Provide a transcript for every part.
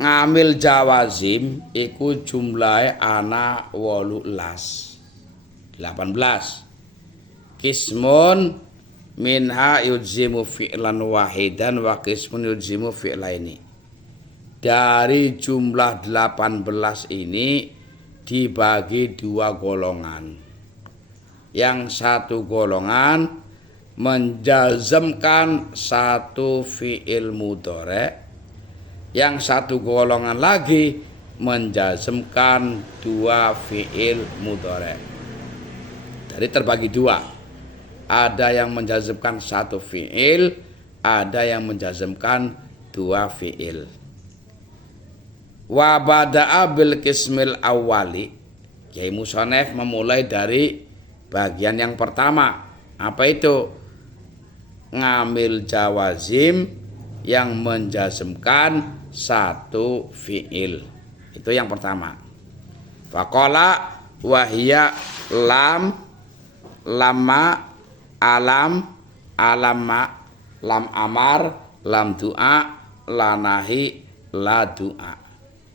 ngamil jawazim iku jumlahe ana 18. Kismun minha yujzimu fi'lan wahidan wa kismun yujzimu fi'laini. Dari jumlah 18 ini dibagi dua golongan. Yang satu golongan menjazmkan satu fi'il mudhari', yang satu golongan lagi menjazmkan dua fi'il mudhari'. Jadi terbagi dua. Ada yang menjazmkan satu fi'il, ada yang menjazmkan dua fi'il. Wa bada'a bil qismil awwali. Kiai Musonef memulai dari bagian yang pertama. Apa itu? Ngambil jawazim yang menjazmkan satu fi'il. Itu yang pertama. Faqala wahya lam, lamma, alam, alamma, lam amar, lam du'a, la nahi, la du'a.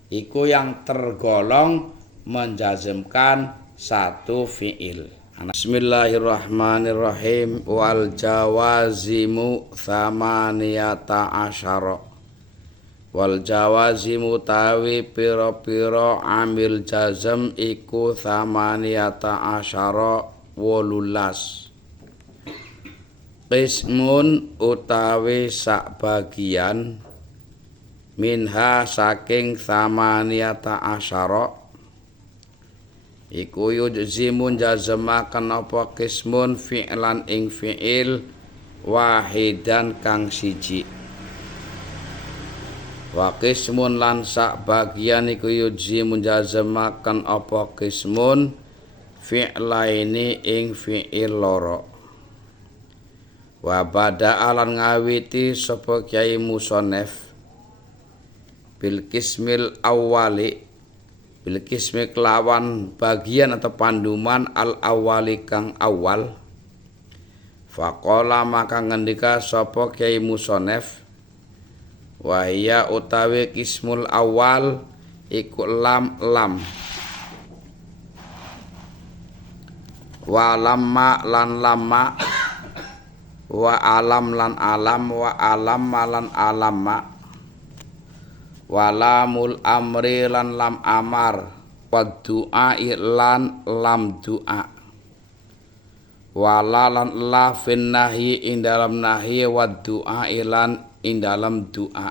Iku yang tergolong menjazmkan satu fi'il. Bismillahirrahmanirrahim. Wal jawazimu thamaniyata asyara. Wal jawazimu tawi piro-piro ambil jazm iku thamaniyata asyara 18. Qismun utawi sak bagian minha saking thamaniyata asyara iku yujzimun jazmakan apa kismun fi'lan ing fi'il wahidan kang siji. Wa kismun lan sak bagian iku yujzimun jazmakan apa kismun fi'laini ing fi'il loro. Wa bada'a lan ngawiti sapa Kiai Musonef bil kismil awwali, bil kismi kelawan bagian atau panduman al awali kang awal. Faqala maka ngendika sapa Kiai Musonef wa ya utawi kismul awal iku lam lam wa lamma lan lamma wa alam lan alam wa alamma lan alamma wa lamul amri lan lam amar wa du'a lan lam du'a wa la lan la fin nahyi ing dalam nahyi wa du'a lan ing dalam du'a.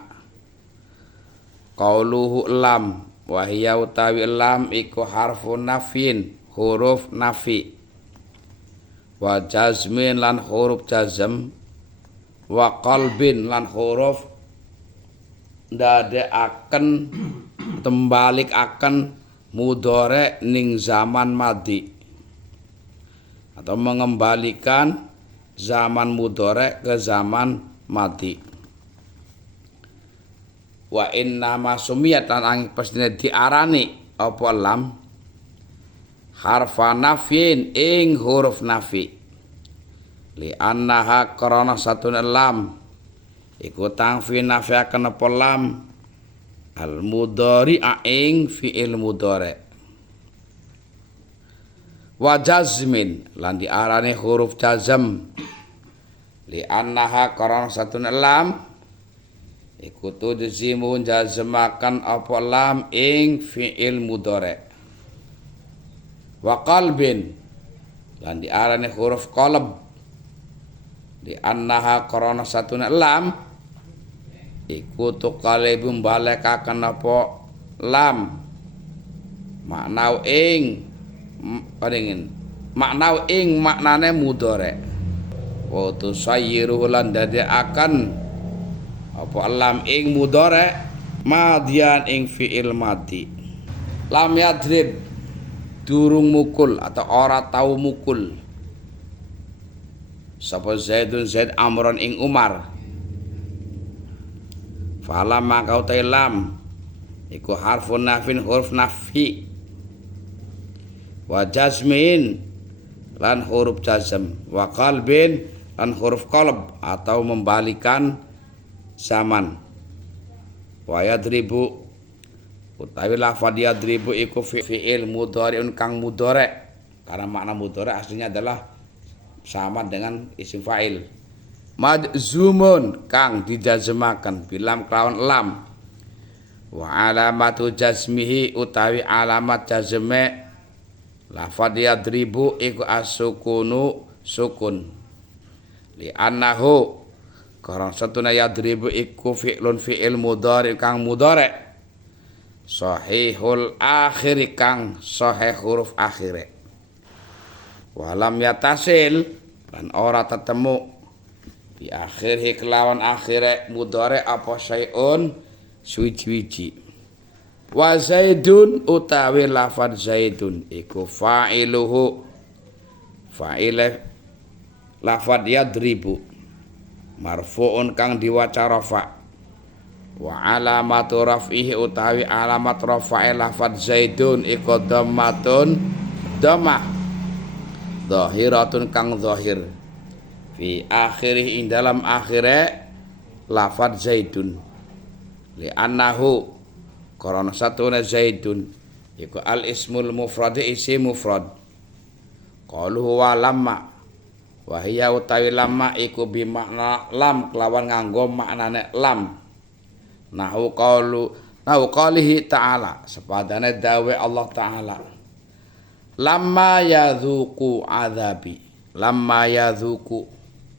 Qauluhu lam wa hiya utawi lam iku harfun nafyin, huruf nafi, wa jazmin lan huruf jazm, wa qalbin lan huruf ndadekaken tembalik akan mudhari ning zaman madi atau mengembalikan zaman mudhari ke zaman madi. Wa inna ma sumiyat lan angin pastine diarani apa lam harfa nafyin ing huruf nafi li annaha karana satun lam iku tangfi nafiaken apa lam al mudhari'a ing fi'il mudhari'. Wa jazmin lan diarani huruf jazm li annaha karana satun lam iku tujzimu jazmakan apa lam ing fi'il mudhari'. Wa qalbin lan diarani huruf qalb di annaha karana satuna lam iku tuqalibum balekaken apa lam maknau ing paringin maknau ing maknane mudhari'. Wa tusayyiru lan dadekaken apa lam ing mudhari' madian ing fi'il madi. Lam yadrib durung mukul atau ora tau mukul sapa Zaidun Zaid Amron ing Umar. Falam maka utai lam iku harfun nafin huruf nafi wa jazmin lan huruf jazm wa qalbin lan huruf qalb atau membalikan zaman wa yadribu utawi lafadz yadribu iku fi'il mudhari'un kang mudhari'. Karena makna mudhari' aslinya adalah sama dengan isim fa'il. Madzumun kang dijazmaken bilam kelawan lam. Wa alamatu jazmihi utawi alamat jazme lafadz yadribu iku as-sukunu sukun. Li annahu karena satuna yadribu iku fi'lun fi'il mudhari' kang mudhari'. Sahihul akhir kang sahih huruf akhire. Walam yatasil lan ora tetemu di akhirhi kelawan akhire mudhari' apa syai'un suwiji-wiji. Wa zaidun utawi lafadz zaidun iku fa'iluhu fa'ile lafadz yadribu marfu'un kang diwaca rafa'. Wa alamatu raf'ihi utawi alamat rafa'i lafadz zaidun iku dhammatun dhammah dhahiratun kang dhahir fi akhirih ing dalam akhire lafadz zaidun li annahu karena satuna zaidun iku al ismul mufrad isim mufrad qalu wa lamma wa hiya utawi lamma iku bi makna lam kelawan nganggo maknane lam. Nahu qalihi ta'ala sepadane dawe Allah ta'ala lamma yadzuqu azabi lamma yadzuqu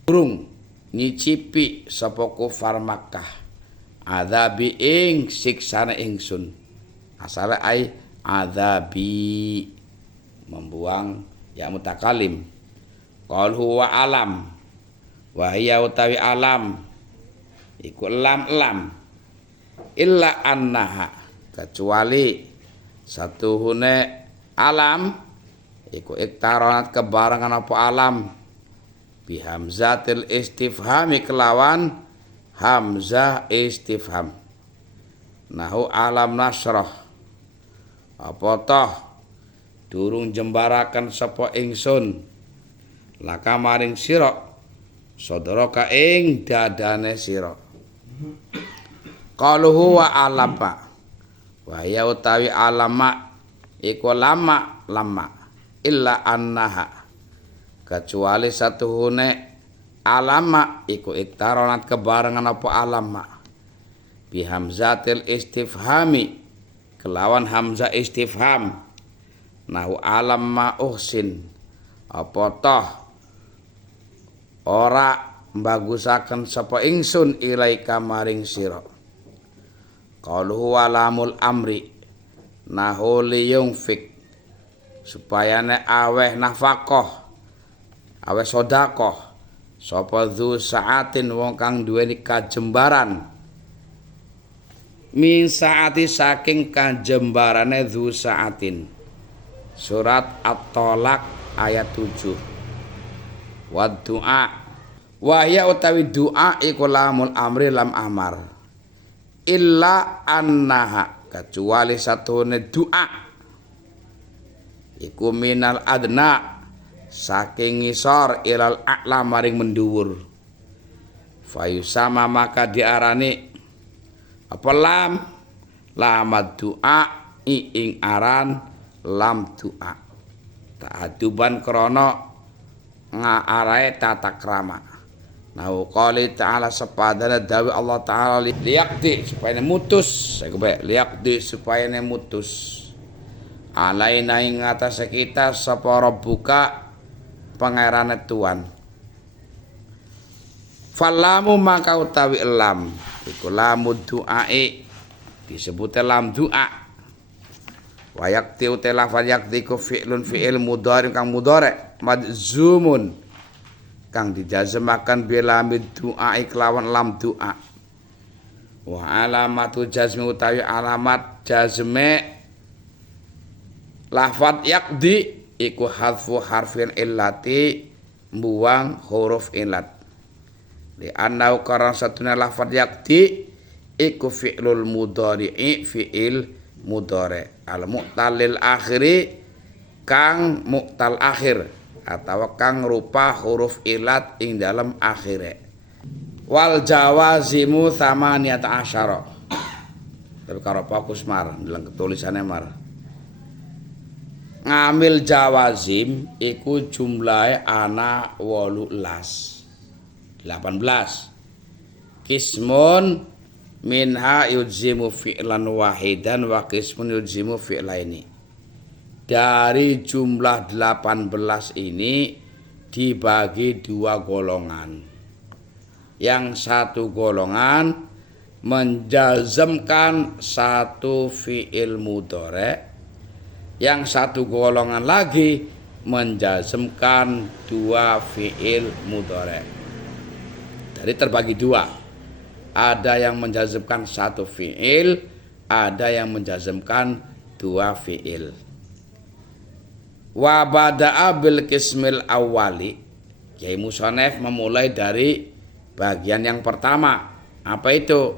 durung nyicipi sapa kufar Makkah azabi ing siksane ingsun asale ai azabi membuang ya mutakalim qal huwa alam wa hiya utawi alam iku lam illa annaha kecuali satuhune alam iku iktaronat kebarengan apa alam bi hamzatil istifhami kelawan hamzah istifham. Nahu alam nasrah apa toh durung jembaraken sapa ingsun laka maring sira sadraka ing dadane sira. Qalu huwa alama wa ya utawi alama iku lama illa annaha kecuali satuhune alama iku iktaronat kebarengan apa alama bi hamzatil istifhami kelawan hamzah istifham. Nahu alamma uhsin apa toh ora mbagusaken sapa ingsun ilaika maring sira. Qalu huwa lamul amri nahu liyungfik supayane aweh nafkah aweh sedekah sapa dzu saatin wong kang duweni kajembaran min saati saking kajembarane dzu saatin. Surat At-Thalaq ayat 7. Wa du'a wa ya utawi du'a iku lamul amri lam amar illa annaha kecuali satune doa iku minal adna saking ngisor ilal a'la maring mendhuwur fayusama maka diarani apa lam doa ing aran lam doa ta'aduban krana ngaarae tata krama. Nah, qali ta'ala sepadana dawi Allah ta'ala liyaqdi supaya mutus liyaqdi supaya mutus alaina ing atase kita sapa rabbuka pangerane Tuhan. Falamu maka utawi lam iku lamud du'ai disebut lam doa wa yaqti utela fa yaqti ku fi'lun fi'il mudhari kang mudhari madzumun kang dijazmakan bilamid du'a kelawan lam du'a. Wa alamatu jazmi utawi alamat jazme lafadz yaqdi iku hadfu harfin illati buang huruf illat. Li annahu karena satuna lafadz yaqdi iku fi'lul mudhari'i fi'il mudhari al mu'talil akhiri kang mu'tal akhir atau kang rupa huruf ilat ing dalam akhire. Wal jawazimu thamaniyata asyara Tapi karo fokus mar, dalam tulisannya mar. Ngamil jawazim iku jumlahe ana 18. Kismun minha yujzimu fi'lan wahidan wa kismun yujzimu fi'laini. Dari jumlah 18 ini dibagi dua golongan. Yang satu golongan menjazmkan satu fi'il mudhari', yang satu golongan lagi menjazmkan dua fi'il mudhari'. Jadi terbagi dua. Ada yang menjazmkan satu fi'il, ada yang menjazmkan dua fi'il. Wa bada'a bil qismil awwali. Kiai Musonef memulai dari bagian yang pertama. Apa itu?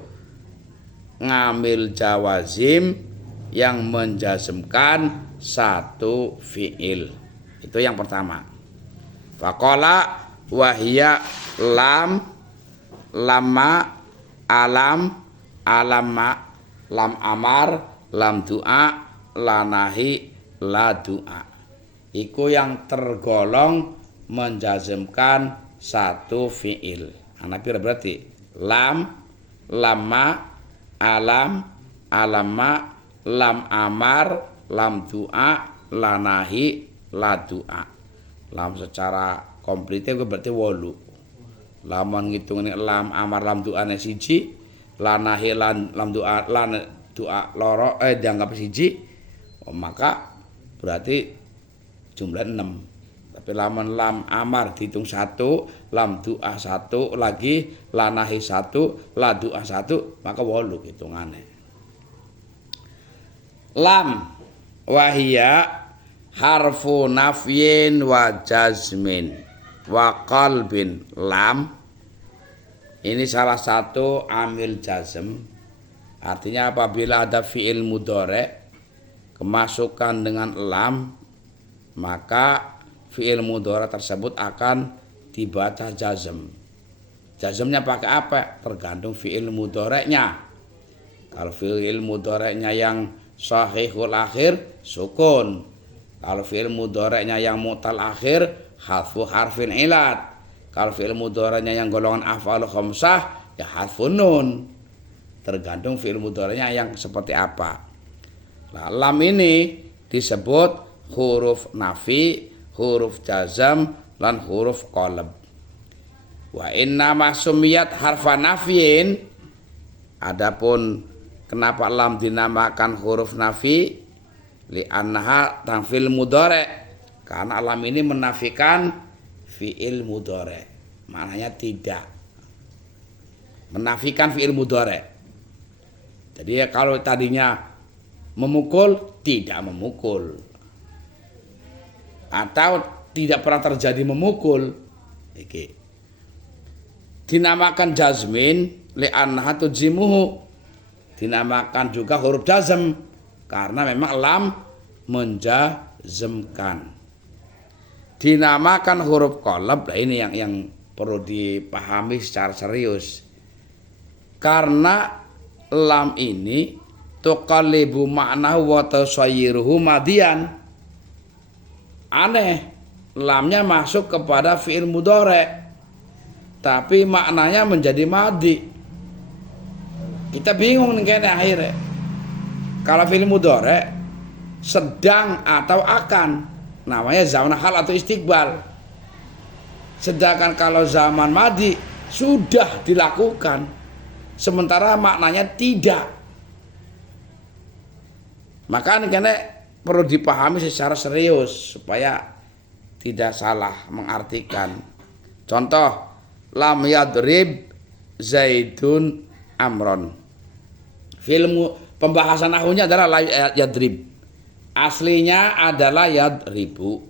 Ngambil jawazim yang menjazmkan satu fi'il. Itu yang pertama. Faqala wahya lam, lamma, alam, alamma, lam amar, lam du'a, la nahi, la du'a. Iku yang tergolong menjazmkan satu fi'il. Anapira berarti lam, lamma, alam, alamma, lam amar, lam du'a, la nahi, la du'a. Lam secara komplitnya berarti 8. Lamun ngitung lam amar lam du'a siji, la nahi lam du'a la du'a loro dianggap siji, maka berarti jumlah 6. Tapi lamun lam amar dihitung 1, lam du'a 1 lagi, la nahi 1, la du'a 1, maka 8 hitungannya. Lam wahia harfu nafyin wa jazmin wa qalbin. Lam ini salah satu amil jazm. Artinya apabila ada fi'il mudhari' kemasukan dengan lam, maka fi'il mudhari' tersebut akan dibaca jazm. Jazmnya pakai apa? Tergantung fi'il mudhari'nya. Kalau fi'il mudhari'nya yang sahihul akhir, sukun. Kalau fi'il mudhari'nya yang mu'tal akhir, hadfu harfin ilat. Kalau fi'il mudhari'nya yang golongan af'al khamsah, ya hadfun nun. Tergantung fi'il mudhari'nya yang seperti apa. Nah, lam ini disebut huruf nafi, huruf jazam, lan huruf qalb. Wa inna ma sumiyat harfa nafyin. Adapun kenapa lam dinamakan huruf nafi? Li'annaha tanfil mudhari'. Karena lam ini menafikan fi'il mudhari'. Maknanya tidak. Menafikan fi'il mudhari'. Jadi kalau tadinya memukul, tidak memukul. Atau tidak pernah terjadi memukul. Dinamakan jazmin li'annaha tujimuhu. Dinamakan juga huruf jazm karena memang lam menjazmkan. Dinamakan huruf qalb. Nah, ini yang perlu dipahami secara serius. Karena lam ini tuqallibu ma'nahu wa tasayyiruhu madian. Aneh, lamnya masuk kepada fi'il mudhari' tapi maknanya menjadi madi. Kita bingung nih kayaknya akhirnya. Kalau fi'il mudhari' sedang atau akan, namanya zaman hal atau istiqbal. Sedangkan kalau zaman madi sudah dilakukan, sementara maknanya tidak. Maka ini kayaknya perlu dipahami secara serius supaya tidak salah mengartikan. Contoh, lam yadrib Zaidun amron. Film pembahasan nahwunya adalah yadrib. Aslinya adalah yadribu.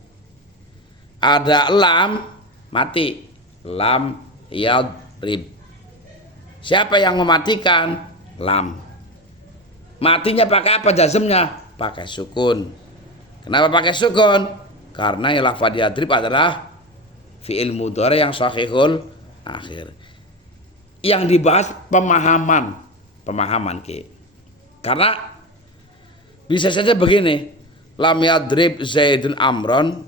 Ada lam mati. Lam yadrib. Siapa yang mematikan? Lam. Matinya pakai apa jazmnya? Pakai sukun. Kenapa pakai sukun? Karena lafaz yadrib adalah fi'il mudhari yang sahihul akhir. Yang dibahas pemahaman ke. Karena bisa saja begini, lam yadrib Zaidun Amron,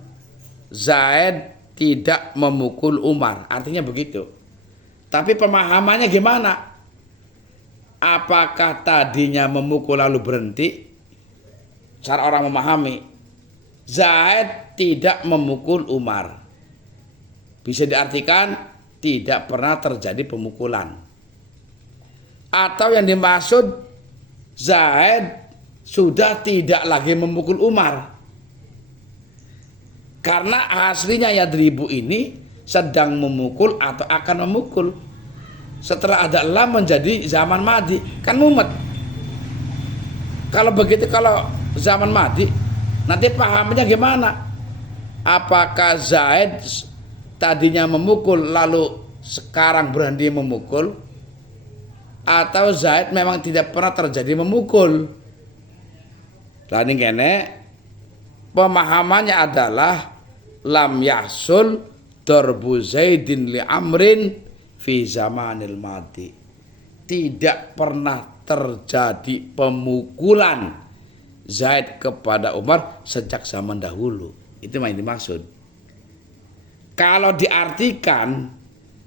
Zaid tidak memukul Umar, artinya begitu. Tapi pemahamannya gimana? Apakah tadinya memukul lalu berhenti? Cara orang memahami, Zaid tidak memukul Umar. Bisa diartikan tidak pernah terjadi pemukulan. Atau yang dimaksud Zaid sudah tidak lagi memukul Umar. Karena aslinya yadribu ini sedang memukul atau akan memukul. Setelah ada lam menjadi zaman madi, kan mumet. Kalau begitu, kalau zaman madi, nanti pahamnya gimana? Apakah Zaid tadinya memukul lalu sekarang berhenti memukul? Atau Zaid memang tidak pernah terjadi memukul? Lah ini kene pemahamannya adalah lam yahsul darbu Zaidin li Amrin fi zamanil madi. Tidak pernah terjadi pemukulan Zaid kepada Umar sejak zaman dahulu. Itu yang dimaksud. Kalau diartikan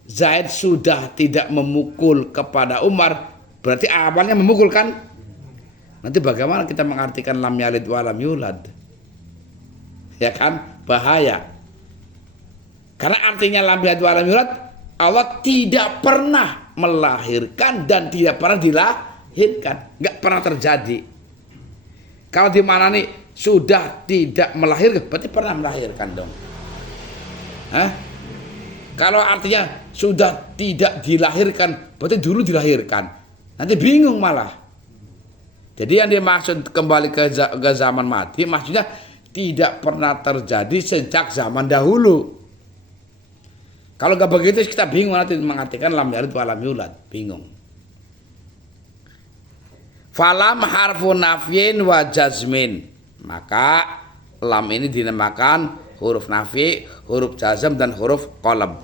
Zaid sudah tidak memukul kepada Umar, berarti awalnya memukul kan? Nanti bagaimana kita mengartikan lam yalid wa lam yulad? Ya kan? Bahaya. Karena artinya lam yalid wa lam yulad, Allah tidak pernah melahirkan dan tidak pernah dilahirkan. Enggak pernah terjadi. Kalau di mana nih sudah tidak melahirkan, berarti pernah melahirkan dong. Hah? Kalau artinya sudah tidak dilahirkan, berarti dulu dilahirkan. Nanti bingung malah. Jadi yang dimaksud kembali ke zaman mati, maksudnya tidak pernah terjadi sejak zaman dahulu. Kalau nggak begitu kita bingung nanti mengartikan lam yalid wa lam yulad, bingung. Falam harfu nafyin wa jazmin, maka lam ini dinamakan huruf nafi, huruf jazm dan huruf qalb.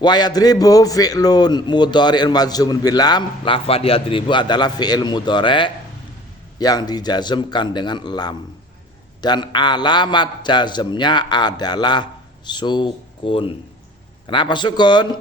Wa yadribu fi'lun mudhari'un majzumun bil lam, lafadz yadribu adalah fi'il mudhari' yang dijazmkan dengan lam. Dan alamat jazmnya adalah sukun. Kenapa sukun?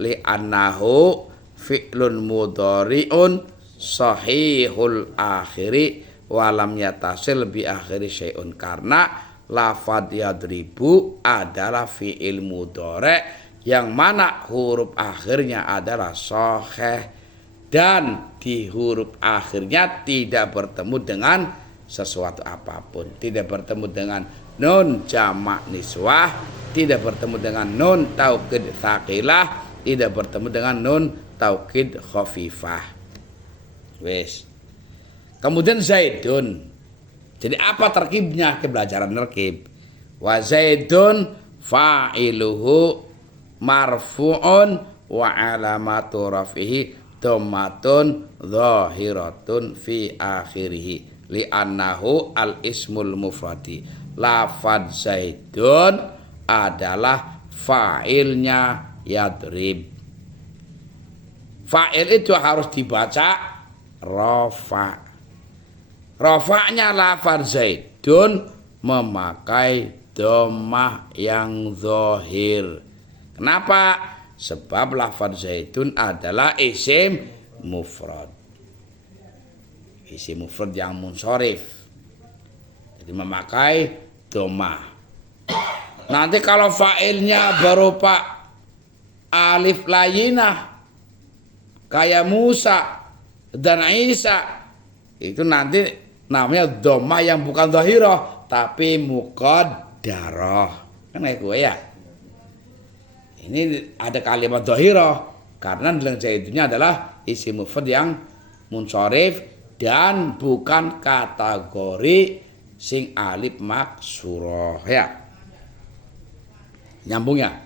Li annahu fi'lun mudhari'un sahihul akhiri walam yatasil bi akhiri syai'un. Karena lafadz yadribu adalah fi'il mudhari' yang mana huruf akhirnya adalah sahih dan di huruf akhirnya tidak bertemu dengan sesuatu apapun. Tidak bertemu dengan nun jamak niswah, tidak bertemu dengan nun taukid tsaqilah, tidak bertemu dengan nun taukid khafifah. Wes. Kemudian Zaidun. Jadi apa terkibnya pelajaran terkib? Wa Zaidun fa'iluhu marfu'un wa alamatu rafihi dhammatun zahiratun fi akhirih li annahu al ismul mufradi. Lafadz Zaidun adalah fa'ilnya yadrib. Fa'il itu harus dibaca rafa'. Rafa'nya lafadz Zaidun memakai dhammah yang zahir. Kenapa? Sebab lafadz Zaidun adalah isim mufrad. Isim mufrad yang munsharif. Jadi memakai dhammah. Nanti kalau fa'ilnya berupa alif layinah kayak Musa dan Isa, itu nanti namanya dhammah yang bukan dhahirah tapi muqaddarah. Kan kayak gue ya. Ini ada kalimat dhahirah karena dalam Zaidunnya adalah isim mufrad yang munsharif dan bukan kategori sing alif maksurah ya. Nyambung ya.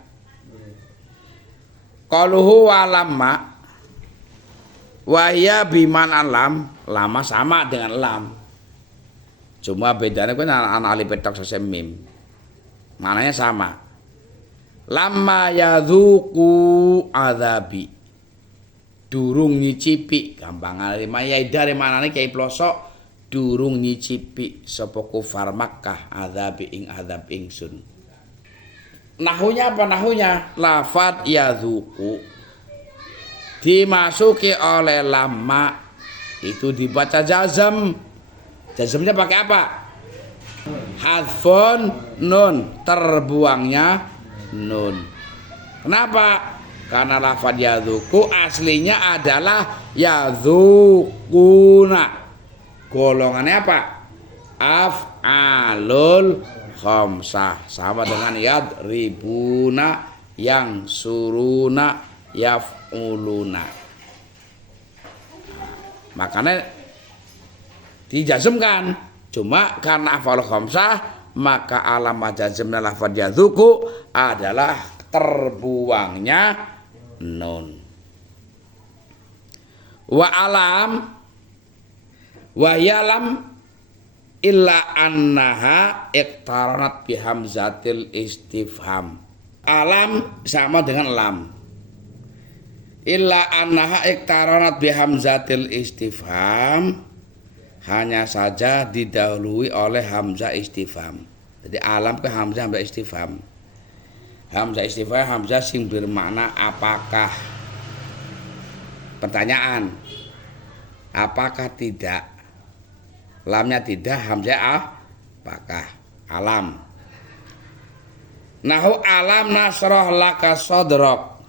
Qaluhu wa lamma wa ya biman alam, lama sama dengan lam. Cuma bedanya kan ana alif petok sese mim. Maknanya sama. Lamma yadzuqu adzabi. durung nyicipi, gampangane mayai dari manane Kyai Plosok durung nyicipi sapa kufar Makkah azab ingsun. Nahunya apa nahunya? Lafat yadzuku dimasuki oleh lama itu dibaca jazm. Jazmnya pakai apa? Hadfun nun, terbuangnya nun. Kenapa? Karena lafat yadzuku aslinya adalah yadzukuna. Golongannya apa? Af'alul khamsah. Sama dengan yadribuna, yang suruna, yaf'uluna. Makanya dijazmkan. Cuma karena af'alul khamsah, maka alamat jazmnya lafaz yadzuku adalah terbuangnya nun. Wa alam wa yalam illa annaha iqtaranat bihamzatil istifham. Alam sama dengan lam. Illa annaha iqtaranat bihamzatil istifham, hanya saja didahului oleh hamzah istifham. Jadi alam ke hamzah istifham. Hamzah istifham hamzah sing bermakna apakah. Pertanyaan. Apakah tidak? Lamnya tidak, hamzah apakah? Alam. Nahu alam nasroh laka sodrok.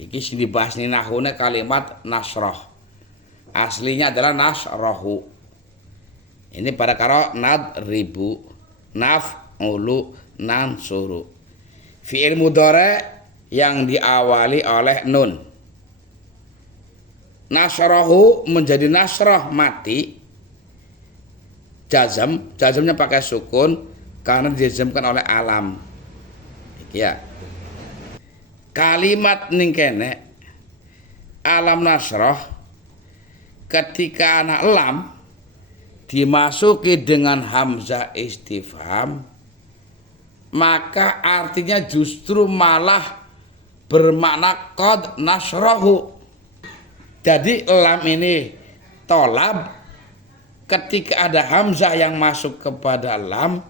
Iki sing dibahas nih nahune kalimat nasroh. Aslinya adalah nasrohu. Ini pada karo nadribu, naf'ulu, nansuru. Fi'il mudhari yang diawali oleh nun. Nasrohu menjadi nasroh mati. Jazmnya pakai sukun karena dijazmkan oleh alam. Ya. Kalimat ning kene alam nasroh ketika anak lam dimasuki dengan hamzah istifham, maka artinya justru malah bermakna qad nasrohu. Jadi lam ini tolab. Ketika ada hamzah yang masuk kepada lam,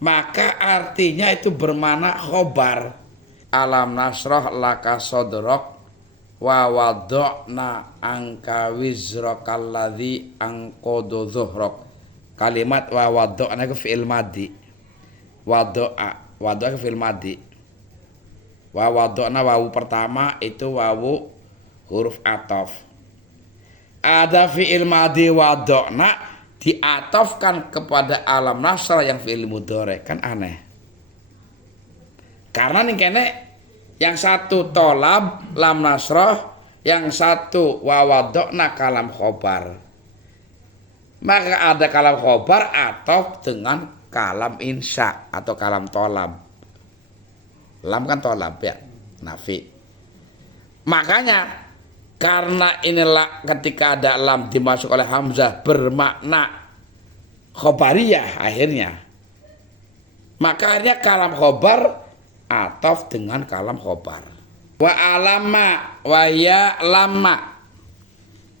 maka artinya itu bermakna khobar. Alam nasroh laka sodrok wa wadokna angka wizrokal ladzi angkodo zuhrok. Kalimat wa wadokna itu fi'il madi. Wado'a itu fi'il madi. Wa wadokna wawu pertama itu wawu huruf atof. Ada fi'il madi wadokna diatofkan kepada alam nasrah yang fi'il mudhari, kan aneh. Karena nih kene yang satu tolab lam nasrah, yang satu wawadokna kalam khobar. Maka ada kalam khobar atof dengan kalam insya atau kalam tolab. Lam kan tolab ya, nafi. Makanya karena inilah ketika ada lam dimasuk oleh hamzah bermakna khobariyah akhirnya. Maka akhirnya kalam khobar ataf dengan kalam khobar. Wa alama wa ya lama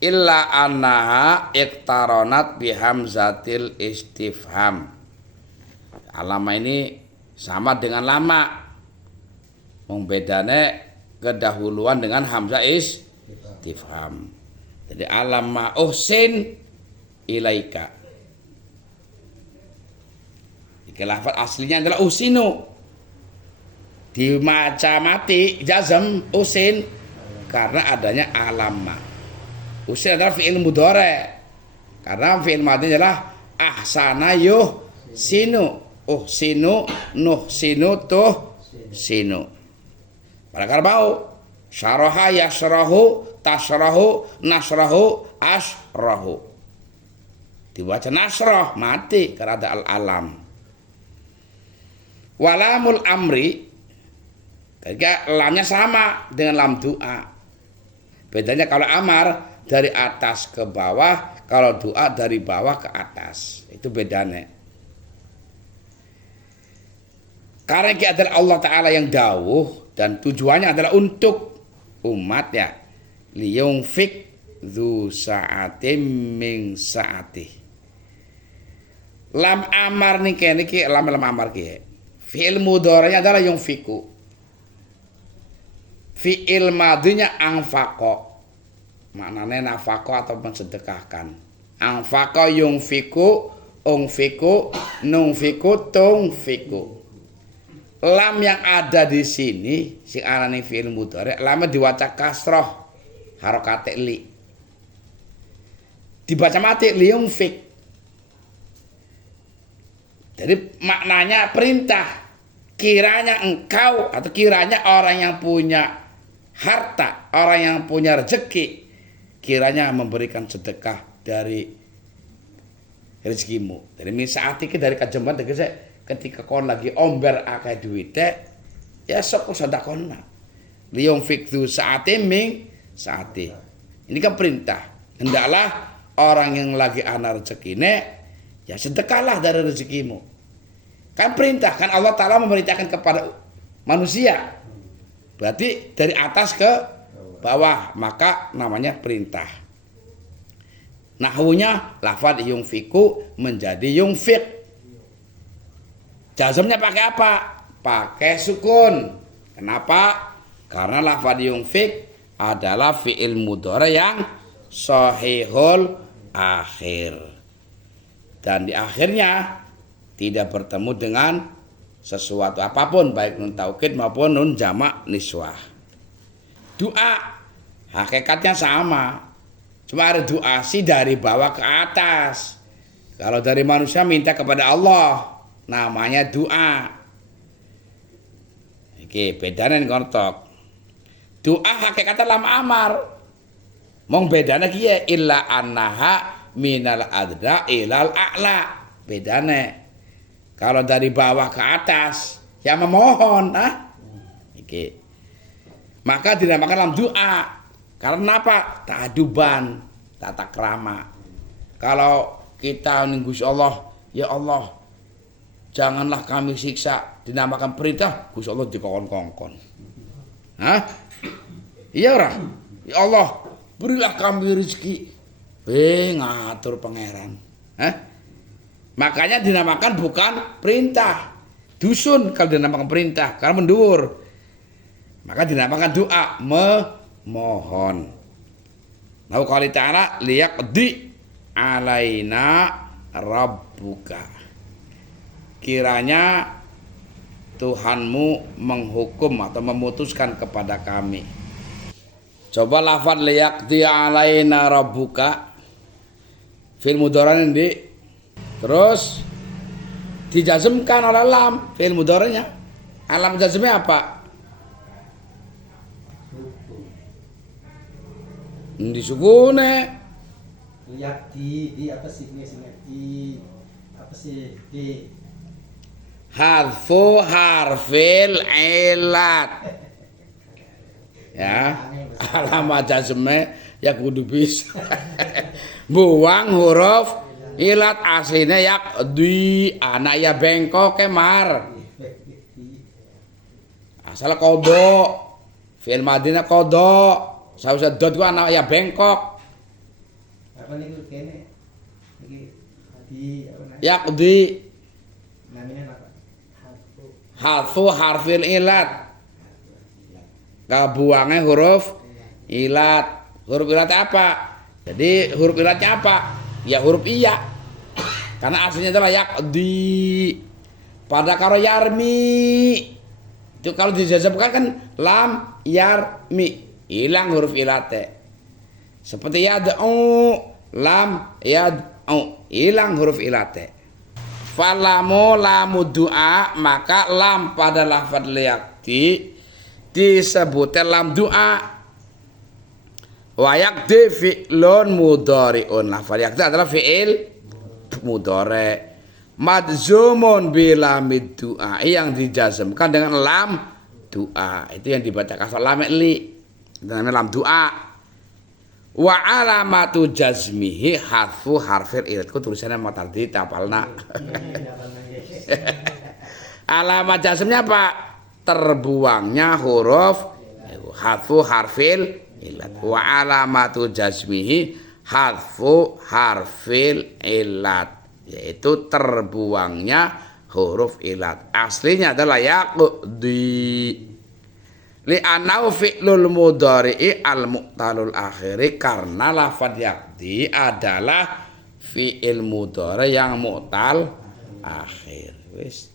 illa annaha iqtaronat bihamzatil istifham. Alama ini sama dengan lama. Bedane kedahuluan dengan hamzah istifham. Jadi alama uhsin ilaika. Iki lafaz aslinya adalah usinu. Dimaca mati jazm usin karena adanya alama. Usin adalah fi'il mudhari. Karena fi'il madhi adalah ahsana yuhsinu. Uhsinu nuhsinu tuhsinu. Pada karbau syaraha yasrahu tasrahu nasrahu asrahu. Dibaca nasrah mati karena ada al-alam. Walamul amri ketika lamnya sama dengan lam doa. Bedanya kalau amar dari atas ke bawah, kalau doa dari bawah ke atas. Itu bedanya. Karena ini adalah Allah Ta'ala yang dawuh dan tujuannya adalah untuk umat ya. liyunfik dzu sa'atin min sa'ati. Lam amar nih kene iki lam amar ki. Fi'il mudhari'nya adalah yunfiku. Fi'il madinya anfaqa. Maknanya nafaqo atau mensedekahkan. Anfaqa yunfiku, unfiku, nunfiku, tungfiku. Lam yang ada di sini sing arane fi'il mudhari' lamnya diwaca kasroh harokat li. Dibaca mati liyunfik. Jadi maknanya perintah. Kiranya engkau atau kiranya orang yang punya harta, orang yang punya rezeki, kiranya memberikan sedekah dari rezekimu. Dari saat ini dari kajemban tegese ketika kon lagi omber akeh duwite ya sok sedekahna. Liyunfik dzu sa'atin min sa'ati. Ini kan perintah. Hendaklah orang yang lagi ana rezekine ya sedekahlah dari rezekimu. Kan perintah, kan Allah Ta'ala memerintahkan kepada manusia. Berarti dari atas ke bawah, maka namanya perintah. Nahwunya lafadz yunfiku menjadi yunfik. Jazmnya pakai apa? Pakai sukun. Kenapa? Karena lafadz yunfik adalah fi'il mudhari yang sahihul akhir. Dan di akhirnya tidak bertemu dengan sesuatu apapun, baik nun taukid maupun nun jamak niswah. Doa hakikatnya sama, cuma ada doa sih dari bawah ke atas. Kalau dari manusia minta kepada Allah, namanya doa. Oke, bedanya nih kontok. Doa hakikatnya lam amar. Mong bedanya kiye illa annaha minal adra ilal a'la. Bedanya. Kalau dari bawah ke atas, ya memohon, Oke. Maka dinamakan dalam doa. Karena apa? Ta'aduban, tata krama. Kalau kita Gusti Allah, ya Allah, janganlah kami siksa, dinamakan perintah, Gusti Allah dikongkon-kongkon. Iya orang. Ya Allah, berilah kami rezeki. Ngatur pangeran. Makanya dinamakan bukan perintah. Dusun kalau dinamakan perintah, karena mendur. Maka dinamakan doa, memohon. Lalu qala ta'ala liyaqdi alaina rabbuka. Kiranya Tuhanmu menghukum atau memutuskan kepada kami. Coba lafadz liyaqdi alaina rabbuka. Fi'il mudhari ini terus dijazmkan oleh lam fi'il mudhari'nya. Alam jazmnya apa? Disukune. Lihat di apa sih ini di apa sih di Harfu harfil ilat. Ya, alamat jazmnya ya kudu bisa. Buang huruf ilat aslinya yak di anak ya bengkok kemar. Asal kodok fi'il madina kodok. Sausah dot gua anak ya bengkok. apa nih gue kene di apa namanya? Yak di Namanya apa? harfu harfil ilat. Kebuangnya huruf ilat. Huruf ilat apa? Jadi huruf ilatnya apa? Ya huruf iya. Karena aslinya adalah yakdi. Pada karo yarmi. Itu kalau dijazmkan kan lam yarmi. Hilang huruf ilate. Seperti yad'u, lam yad'u. Hilang huruf ilate. Falamu lamu doa, maka lam pada lafadz liyaqdi disebutnya lam doa. Wa yaqdi fi'lun mudhari'un. Lafadz yaqdi adalah fi'il mudhari' madzumun bilamid doa yang dijazmkan dengan lam doa. Itu yang dibaca kasar lam li. Itu namanya lam doa. Wa alamatu jazmihi harfu harfil ilat. Ku tulisannya mau tadi tapalna. Alamat jazmnya apa? Terbuangnya huruf harfu harfil ilat. Wa alamatu jazmihi hadfu harfil ilat, yaitu terbuangnya huruf ilat. Aslinya adalah yaqdi. Li anau fi'lul mudhari'i al muqtalul akhiri, karena lafadz yaqdi adalah fi'il mudhari yang muqtal akhir. Wis.